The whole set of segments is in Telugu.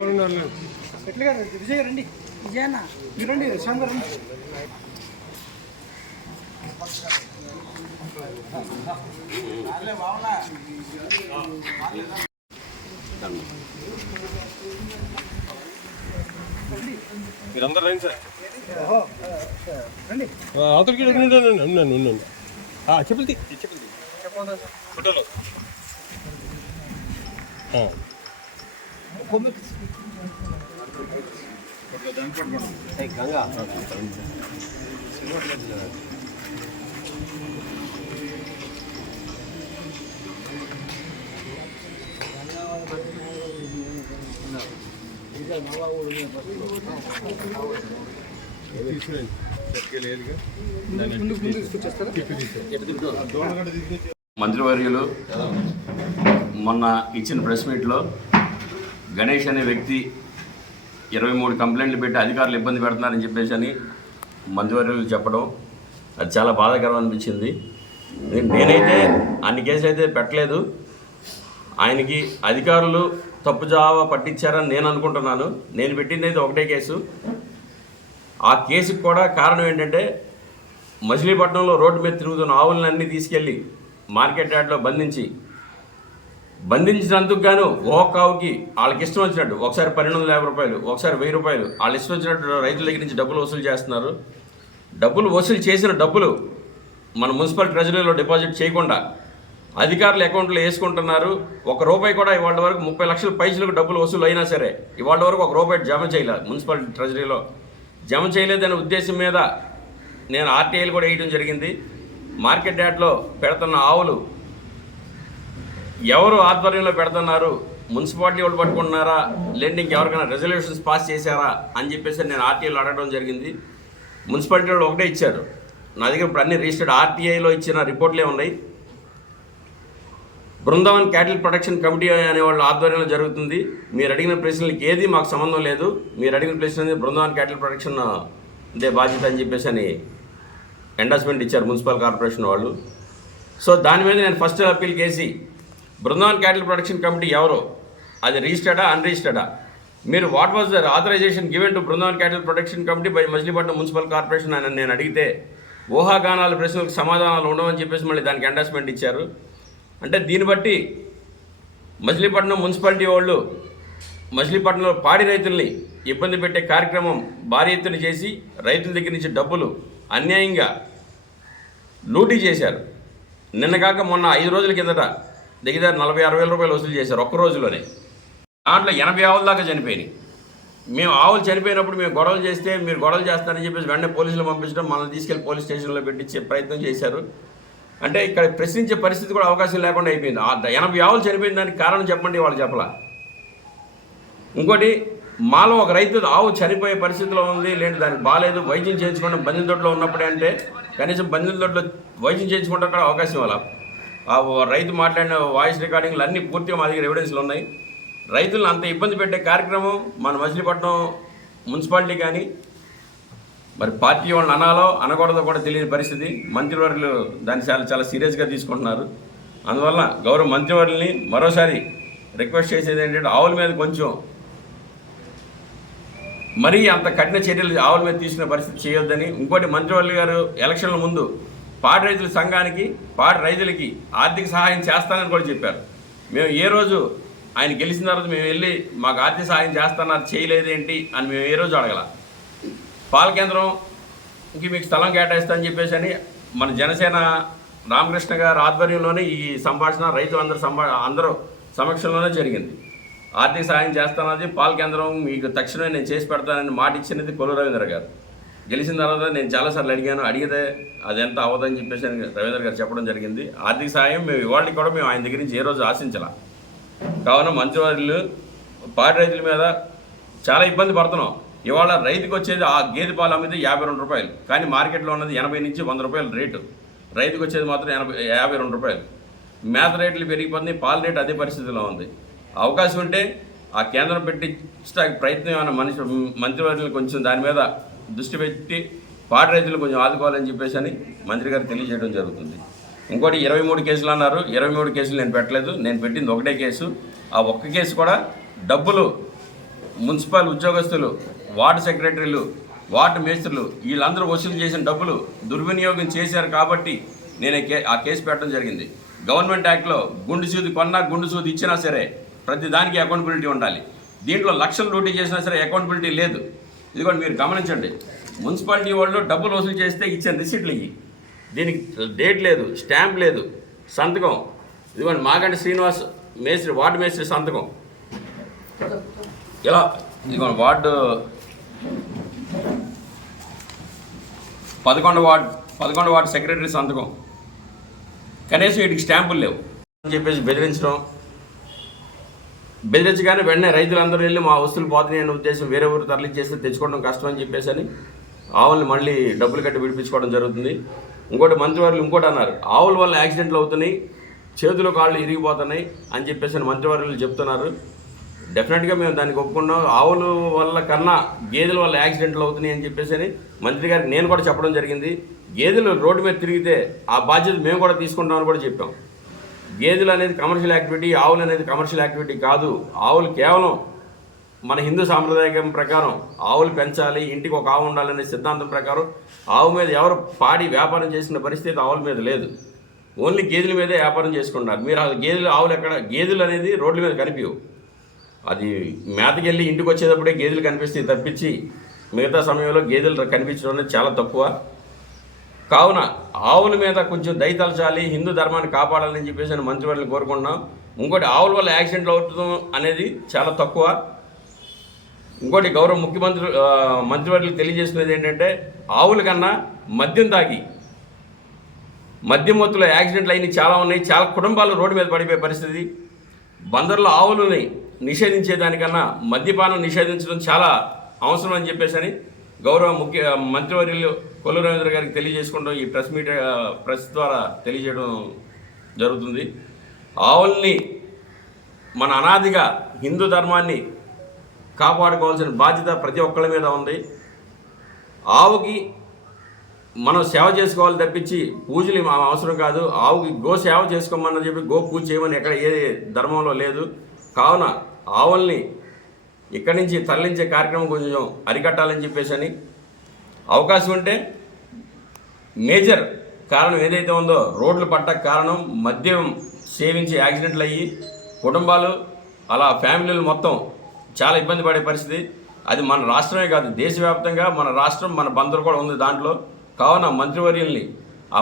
విజయ్ రండి, విజయన్న మీరు రండి, శ్యామ్ గారు రండి. మీరందరూ రండి సార్. రండి అవతలికి ఉన్నాను. చెప్పులు ఫోటోలో గంగా మంత్రివర్యులు మొన్న ఇచ్చిన ప్రెస్ మీట్లో గణేష్ అనే వ్యక్తి 23 కంప్లైంట్లు పెట్టి అధికారులు ఇబ్బంది పెడుతున్నారని చెప్పేసి అని మంత్రివర్యులు చెప్పడం అది చాలా బాధాకరం అనిపించింది. నేనైతే అన్ని కేసులు అయితే పెట్టలేదు. ఆయనకి అధికారులు తప్పుజావా పట్టించారని నేను అనుకుంటున్నాను. నేను పెట్టింది అయితే ఒకటే కేసు. ఆ కేసుకు కూడా కారణం ఏంటంటే మచిలీపట్నంలో రోడ్డు మీద తిరుగుతున్న ఆవులన్నీ తీసుకెళ్ళి మార్కెట్ యార్డ్లో బంధించినందుకు గాను ఒక్కొక్క ఆవుకి వాళ్ళకి ఇష్టం వచ్చినట్టు ఒకసారి 1250 రూపాయలు, ఒకసారి 1000 రూపాయలు వాళ్ళు ఇష్టం వచ్చినట్టు రైతుల దగ్గర నుంచి డబ్బులు వసూలు చేస్తున్నారు. డబ్బులు వసూలు చేసిన డబ్బులు మన మున్సిపల్ ట్రెజరీలో డిపాజిట్ చేయకుండా అధికారుల అకౌంట్లో వేసుకుంటున్నారు. ₹1 కూడా ఇవాళ వరకు 30 లక్షల పైసలకు డబ్బులు వసూలు అయినా సరే ఇవాళ వరకు ₹1 జమ చేయలేదు, మున్సిపల్ ట్రెజరీలో జమ చేయలేదనే ఉద్దేశం మీద నేను ఆర్టీఐలు కూడా వేయడం జరిగింది. మార్కెట్ యార్డ్లో పెడుతున్న ఆవులు ఎవరు ఆధ్వర్యంలో పెడుతున్నారు, మున్సిపాలిటీ వాళ్ళు పట్టుకుంటున్నారా, లేదంటే ఇంకెవరికైనా రెజల్యూషన్స్ పాస్ చేశారా అని చెప్పేసి నేను ఆర్టీఐలో అడగడం జరిగింది. మున్సిపాలిటీ వాళ్ళు ఒకటే ఇచ్చారు. నా దగ్గర ఇప్పుడు అన్ని రిజిస్టర్డ్ ఆర్టీఐలో ఇచ్చిన రిపోర్ట్లే ఉన్నాయి. బృందావన్ క్యాటిల్ ప్రొటెక్షన్ కమిటీ అనే వాళ్ళ ఆధ్వర్యంలో జరుగుతుంది. మీరు అడిగిన ప్రశ్నలకి ఏది మాకు సంబంధం లేదు. మీరు అడిగిన ప్రశ్న బృందావన్ క్యాటిల్ ప్రొటెక్షన్ ఇదే బాధ్యత అని చెప్పేసి అని ఎండార్స్మెంట్ ఇచ్చారు మున్సిపల్ కార్పొరేషన్ వాళ్ళు. సో దాని మీద నేను ఫస్ట్ అప్పీల్ చేసి బృందావన్ క్యాటిల్ ప్రొటెక్షన్ కమిటీ ఎవరో, అది రిజిస్టర్డా అన్రిజిస్టర్డా, మీరు what was the authorization given to Brindavan cattle protection committee by Machilipatnam municipal corporation అని నేను అడిగితే ఊహాగానాల ప్రశ్నలకు సమాధానాలు ఉండవని చెప్పేసి మళ్ళీ దానికి ఎండార్స్మెంట్ ఇచ్చారు. అంటే దీన్ని బట్టి మచిలీపట్నం మున్సిపాలిటీ వాళ్ళు మచిలీపట్నంలో పాడి రైతుల్ని ఇబ్బంది పెట్టే కార్యక్రమం భారీ ఎత్తున చేసి రైతుల దగ్గర నుంచి డబ్బులు అన్యాయంగా లూటీ చేశారు. నిన్న కాక మొన్న 5 రోజుల కిందట దగ్గర 40-60 వేల రూపాయలు వసూలు చేశారు ఒక్క రోజులోనే. దాంట్లో 80 ఆవుల దాకా చనిపోయినాయి. మేము ఆవులు చనిపోయినప్పుడు మేము గొడవలు చేస్తే మీరు గొడవలు చేస్తారని చెప్పేసి వెంటనే పోలీసులు పంపించడం, మనల్ని తీసుకెళ్లి పోలీస్ స్టేషన్లో పెట్టించే ప్రయత్నం చేశారు. అంటే ఇక్కడ ప్రశ్నించే పరిస్థితి కూడా అవకాశం లేకుండా అయిపోయింది. 80 ఆవులు చనిపోయిన దానికి కారణం చెప్పండి, వాళ్ళు చెప్పలా. ఇంకోటి, మాలో ఒక రైతు ఆవు చనిపోయే పరిస్థితిలో ఉంది, లేదు దానికి బాగాలేదు, వైద్యం చేయించుకోవడం బందిల దొడ్లో ఉన్నప్పుడే అంటే కనీసం బందిల దొడ్లో వైద్యం చేయించుకుంటే కూడా అవకాశం అలా. ఆ రైతు మాట్లాడిన వాయిస్ రికార్డింగ్లు అన్నీ పూర్తిగా మా దగ్గర ఎవిడెన్స్లు ఉన్నాయి. రైతులను అంత ఇబ్బంది పెట్టే కార్యక్రమం మన మచిలీపట్నం మున్సిపాలిటీ కానీ మరి పార్టీ వాళ్ళని అనాలో అనకూడదో కూడా తెలియని పరిస్థితి. మంత్రివర్యులు దాన్ని చాలా సీరియస్గా తీసుకుంటున్నారు. అందువల్ల గౌరవ మంత్రివర్యుల్ని మరోసారి రిక్వెస్ట్ చేసేది ఏంటంటే ఆవుల మీద కొంచెం మరీ అంత కఠిన చర్యలు ఆవుల మీద తీసుకునే పరిస్థితి చేయొద్దని. ఇంకోటి, మంత్రివర్యులు గారు ఎలక్షన్ల ముందు పాడి రైతుల సంఘానికి పాడి రైతులకి ఆర్థిక సహాయం చేస్తానని కూడా చెప్పారు. మేము ఏ రోజు ఆయన గెలిచిన తర్వాత మేము వెళ్ళి మాకు ఆర్థిక సహాయం చేస్తున్నారు చేయలేదేంటి అని మేము ఏ రోజు అడగల. పాల కేంద్రంకి మీకు స్థలం కేటాయిస్తానని చెప్పేసి అని మన జనసేన రామకృష్ణ గారి ఆధ్వర్యంలోనే ఈ సంభాషణ రైతు అందరూ సమక్షంలోనే జరిగింది. ఆర్థిక సహాయం చేస్తానది పాల కేంద్రం మీకు తక్షణమే నేను చేసి పెడతానని మాట ఇచ్చినది కొల్లు రవీంద్ర గారు. గెలిచిన తర్వాత నేను చాలాసార్లు అడిగితే అది ఎంత అవ్వదని చెప్పేసి రవీంద్ర గారు చెప్పడం జరిగింది. ఆర్థిక సహాయం మేము ఇవాళకి కూడా మేము ఆయన దగ్గర నుంచి ఏ రోజు ఆశించాల. కావున మంత్రివర్యులు పాడి రైతుల మీద చాలా ఇబ్బంది పడుతున్నాం. ఇవాళ రైతుకు వచ్చేది ఆ గేదె పాలు అమ్మితే ₹52, కానీ మార్కెట్లో ఉన్నది 80 నుంచి ₹100 రేటు. రైతుకు వచ్చేది మాత్రం ₹52. మేత రేట్లు పెరిగిపోతున్నాయి, పాల రేటు అదే పరిస్థితిలో ఉంది. అవకాశం ఉంటే ఆ కేంద్రం పెట్టించడానికి ప్రయత్నం ఏమైనా మంత్రివర్యులు కొంచెం దాని మీద దృష్టి పెట్టి పాడి రైతులు కొంచెం ఆదుకోవాలని చెప్పేసి అని మంత్రి గారు తెలియజేయడం జరుగుతుంది. ఇంకోటి 23 కేసులు అన్నారు. 23 కేసులు నేను పెట్టలేదు. నేను పెట్టింది ఒకటే కేసు. ఆ ఒక్క కేసు కూడా డబ్బులు మున్సిపల్ ఉద్యోగస్తులు, వార్డు సెక్రటరీలు, వార్డు మేస్త్రులు వీళ్ళందరూ వసూలు చేసిన డబ్బులు దుర్వినియోగం చేశారు కాబట్టి నేను ఆ కేసు పెట్టడం జరిగింది. గవర్నమెంట్ యాక్ట్లో గుండు సూది కొన్నా, గుండు సూది ఇచ్చినా సరే ప్రతి దానికి అకౌంటబిలిటీ ఉండాలి. దీంట్లో లక్షలు లూటీ చేసినా సరే అకౌంటబిలిటీ లేదు. ఇదిగోండి మీరు గమనించండి, మున్సిపాలిటీ వాళ్ళు డబ్బులు వసూలు చేస్తే ఇచ్చిన రిసీట్లు ఇవి, దీనికి డేట్ లేదు, స్టాంప్ లేదు, సంతకం ఇదిగోండి మాగంటి శ్రీనివాస్ మేస్త్రి, వార్డు మేస్త్రి సంతకం. ఇలా ఇదిగోండి వార్డు 11 వార్డు సెక్రటరీ సంతకం. కనీసం వీటికి స్టాంపులు లేవు అని చెప్పేసి బెదిరించగానే వెంటనే రైతులందరూ వెళ్ళి మా వస్తువులు పోతున్నాయి అనే ఉద్దేశం వేరే ఊరు తరలించేస్తే తెచ్చుకోవడం కష్టం అని చెప్పేసి అని ఆవుల్ని మళ్ళీ డబ్బులు కట్టి విడిపించుకోవడం జరుగుతుంది. మంత్రివర్యులు ఇంకోటి అన్నారు, ఆవుల వల్ల యాక్సిడెంట్లు అవుతున్నాయి, చేతులు కాళ్ళు ఇరిగిపోతున్నాయి అని చెప్పేసి మంత్రివర్యులు చెప్తున్నారు. డెఫినెట్గా మేము దానికి ఒప్పుకున్నాం. ఆవుల వల్ల కన్నా గేదెల వల్ల యాక్సిడెంట్లు అవుతున్నాయి అని చెప్పేసి మంత్రి గారికి నేను కూడా చెప్పడం జరిగింది. గేదెలు రోడ్డు మీద తిరిగితే ఆ బాధ్యత మేము కూడా తీసుకుంటామని కూడా చెప్పాం. గేదెలు అనేది కమర్షియల్ యాక్టివిటీ, ఆవులు అనేది కమర్షియల్ యాక్టివిటీ కాదు. ఆవులు కేవలం మన హిందూ సాంప్రదాయం ప్రకారం ఆవులు పెంచాలి, ఇంటికి ఒక ఆవు ఉండాలనే సిద్ధాంతం ప్రకారం ఆవు మీద ఎవరు పాడి వ్యాపారం చేసిన పరిస్థితి ఆవుల మీద లేదు. ఓన్లీ గేదెల మీదే వ్యాపారం చేసుకుంటారు. మీరు ఆవులు ఎక్కడ, గేదెలు అనేది రోడ్ల మీద కనిపించవు. అది మేతకెళ్ళి ఇంటికి వచ్చేటప్పుడే గేదెలు కనిపిస్తాయి తప్పించి మిగతా సమయంలో గేదెలు కనిపించడం అనేది చాలా తక్కువ. కావున ఆవుల మీద కొంచెం దయతలచాలి, హిందూ ధర్మాన్ని కాపాడాలని చెప్పేసి మంత్రివర్యులను కోరుకుంటున్నాం. ఇంకోటి ఆవుల వల్ల యాక్సిడెంట్లు అవుతుందో అనేది చాలా తక్కువ. ఇంకోటి గౌరవ మంత్రివర్యులకు తెలియజేసుకునేది ఏంటంటే, ఆవుల కన్నా మద్యం తాగి మద్యం మత్తులో యాక్సిడెంట్లు అయినవి చాలా ఉన్నాయి. చాలా కుటుంబాలు రోడ్డు మీద పడిపోయే పరిస్థితి. బందర్లో ఆవులని నిషేధించేదానికన్నా మద్యపానం నిషేధించడం చాలా అవసరం అని చెప్పేసి గౌరవ మంత్రివర్యులు కొల్లు రవీంద్ర గారికి తెలియజేసుకుంటాం. ఈ ప్రెస్ ద్వారా తెలియజేయడం జరుగుతుంది. ఆవుల్ని మన అనాదిగా హిందూ ధర్మాన్ని కాపాడుకోవాల్సిన బాధ్యత ప్రతి ఒక్కళ్ళ మీద ఉంది. ఆవుకి మనం సేవ చేసుకోవాలి తప్పించి పూజలు అవసరం కాదు. ఆవుకి గో సేవ చేసుకోమని చెప్పి గో పూజ చేయమని ఎక్కడ ఏ ధర్మంలో లేదు. కావున ఆవుల్ని ఇక్కడి నుంచి తరలించే కార్యక్రమం కొంచెం అరికట్టాలని చెప్పేసి అవకాశం ఉంటే మేజర్ కారణం ఏదైతే ఉందో రోడ్లు పట్టక కారణం మద్యం సేవించి యాక్సిడెంట్లు అయ్యి కుటుంబాలు అలా ఫ్యామిలీలు మొత్తం చాలా ఇబ్బంది పడే పరిస్థితి. అది మన రాష్ట్రమే కాదు, దేశవ్యాప్తంగా మన రాష్ట్రం, మన బందరు కూడా ఉంది దాంట్లో. కావున మంత్రివర్యుల్ని ఆ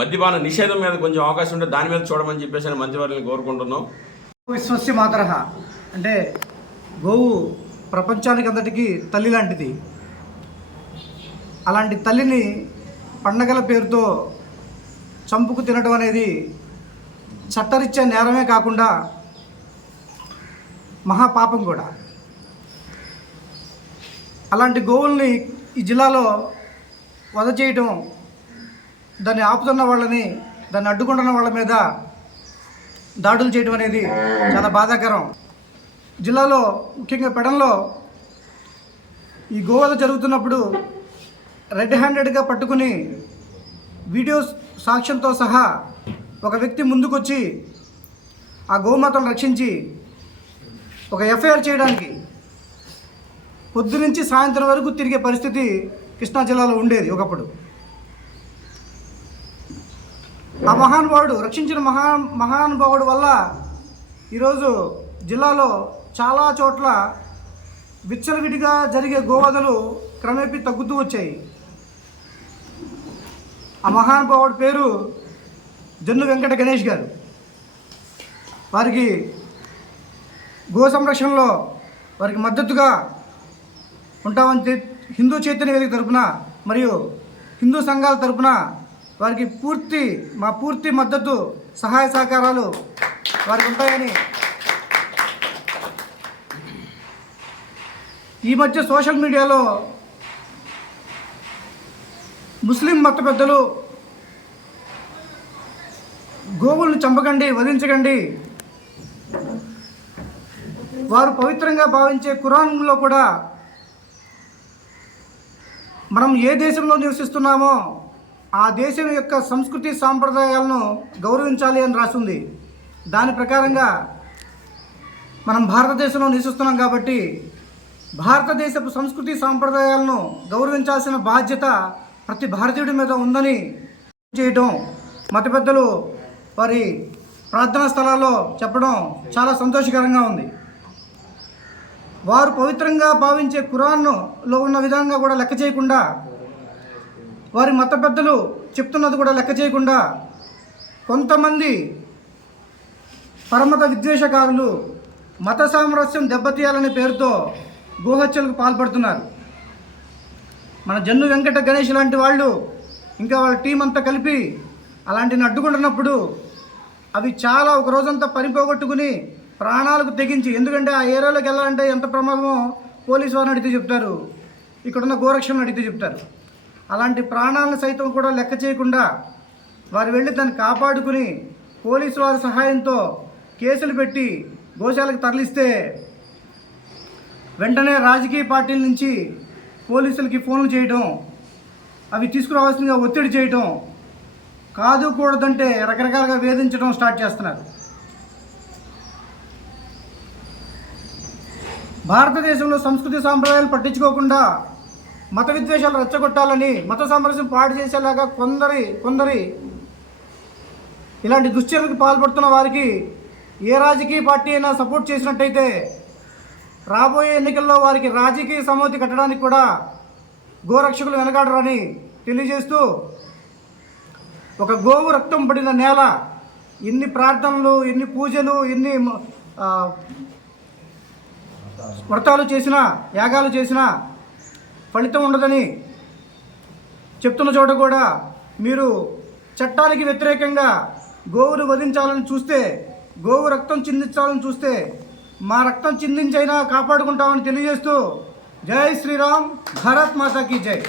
మద్యపాన నిషేధం మీద కొంచెం అవకాశం ఉంటే దాని మీద చూడమని చెప్పేసి మంత్రివర్యుల్ని కోరుకుంటున్నాం. విశ్వస్య మాతరః అంటే గోవు ప్రపంచానికి అంతటికీ తల్లి లాంటిది. అలాంటి తల్లిని పండగల పేరుతో చంపుకు తినడం అనేది చట్టరీత్యా నేరమే కాకుండా మహాపాపం కూడా. అలాంటి గోవుల్ని ఈ జిల్లాలో వధ చేయటం, దాన్ని ఆపుతున్న వాళ్ళని, దాన్ని అడ్డుకుంటున్న వాళ్ళ మీద దాడులు చేయడం అనేది చాలా బాధాకరం. జిల్లాలో ముఖ్యంగా పెడంలో ఈ గోవధ జరుగుతున్నప్పుడు రెడ్ హ్యాండెడ్గా పట్టుకుని వీడియో సాక్ష్యంతో సహా ఒక వ్యక్తి ముందుకొచ్చి ఆ గోమాతను రక్షించి ఒక ఎఫ్ఐఆర్ చేయడానికి పొద్దునుంచి సాయంత్రం వరకు తిరిగే పరిస్థితి కృష్ణా జిల్లాలో ఉండేది ఒకప్పుడు. ఆ మహానుభావుడు రక్షించిన మహానుభావుడు వల్ల ఈరోజు జిల్లాలో చాలా చోట్ల విచ్చలవిడిగా జరిగే గోవధలు క్రమేపీ తగ్గుతూ వచ్చాయి. ఆ మహానుభావుడి పేరు జన్ను వెంకట గణేష్ గారు. వారికి గో సంరక్షణలో వారికి మద్దతుగా ఉంటామని హిందూ చైతన్య వేదిక తరపున మరియు హిందూ సంఘాల తరపున వారికి మా పూర్తి మద్దతు, సహాయ సహకారాలు వారికి ఉంటాయని. ఈ మధ్య సోషల్ మీడియాలో ముస్లిం మత పెద్దలు గోవులను చంపకండి, వధించకండి, వారు పవిత్రంగా భావించే ఖురాన్లో కూడా మనం ఏ దేశంలో నివసిస్తున్నామో ఆ దేశం యొక్క సంస్కృతి సాంప్రదాయాలను గౌరవించాలి అని రాస్తుంది. దాని ప్రకారంగా మనం భారతదేశంలో నివసిస్తున్నాం కాబట్టి భారతదేశపు సంస్కృతి సాంప్రదాయాలను గౌరవించాల్సిన బాధ్యత ప్రతి భారతీయుడి మీద ఉందని చేయటం మత పెద్దలు వారి ప్రార్థనా స్థలాల్లో చెప్పడం చాలా సంతోషకరంగా ఉంది. వారు పవిత్రంగా భావించే ఖురాన్లో ఉన్న విధంగా కూడా లెక్క చేయకుండా, వారి మత పెద్దలు చెప్తున్నది కూడా లెక్క చేయకుండా కొంతమంది పరమత విద్వేషకారులు మత సామరస్యం దెబ్బతీయాలనే పేరుతో గోహత్యలకు పాల్పడుతున్నారు. మన జన్ను వెంకట గణేష్ లాంటి వాళ్ళు ఇంకా వాళ్ళ టీం అంతా కలిపి అలాంటిని అడ్డుకుంటున్నప్పుడు అవి చాలా ఒక రోజంతా పరిపోగొట్టుకుని ప్రాణాలకు తెగించి, ఎందుకంటే ఆ ఏరియాలోకి వెళ్ళాలంటే ఎంత ప్రమాదమో పోలీసు వారిని అడిగితే చెప్తారు, ఇక్కడున్న గోరక్షణను అడిగితే చెప్తారు. అలాంటి ప్రాణాలను సైతం కూడా లెక్క చేయకుండా వారు వెళ్ళి దాన్ని కాపాడుకుని పోలీసు వారి సహాయంతో కేసులు పెట్టి గోశాలకు తరలిస్తే వెంటనే రాజకీయ పార్టీల నుంచి పోలీసులకి ఫోన్లు చేయటం, అవి తీసుకురావాల్సిందిగా ఒత్తిడి చేయటం, కాదు కూడదంటే రకరకాలుగా వేధించడం స్టార్ట్ చేస్తున్నారు. భారతదేశంలో సంస్కృతి సాంప్రదాయాలు పట్టించుకోకుండా మత విద్వేషాలు రెచ్చగొట్టాలని, మత సామరస్యం పాడు చేసేలాగా కొందరి ఇలాంటి దుశ్చర్యలకు పాల్పడుతున్న వారికి ఏ రాజకీయ పార్టీ అయినా సపోర్ట్ చేసినట్టయితే రాబోయే ఎన్నికల్లో వారికి రాజకీయ సమ్మతి కట్టడానికి కూడా గోరక్షకులు వెనకాడరని తెలియజేస్తూ, ఒక గోవు రక్తం పడిన నేల ఎన్ని ప్రార్థనలు, ఎన్ని పూజలు, ఎన్ని వ్రతాలు చేసినా, యాగాలు చేసినా ఫలితం ఉండదని చెప్తున్న చోట కూడా మీరు చట్టానికి వ్యతిరేకంగా గోవును వధించాలని చూస్తే, గోవు రక్తం చిందించాలని చూస్తే మా రక్తం చిందించైనా కాపాడుకుంటామని తెలియజేస్తూ జై శ్రీరామ్, భారత్ మాతా కీ జై.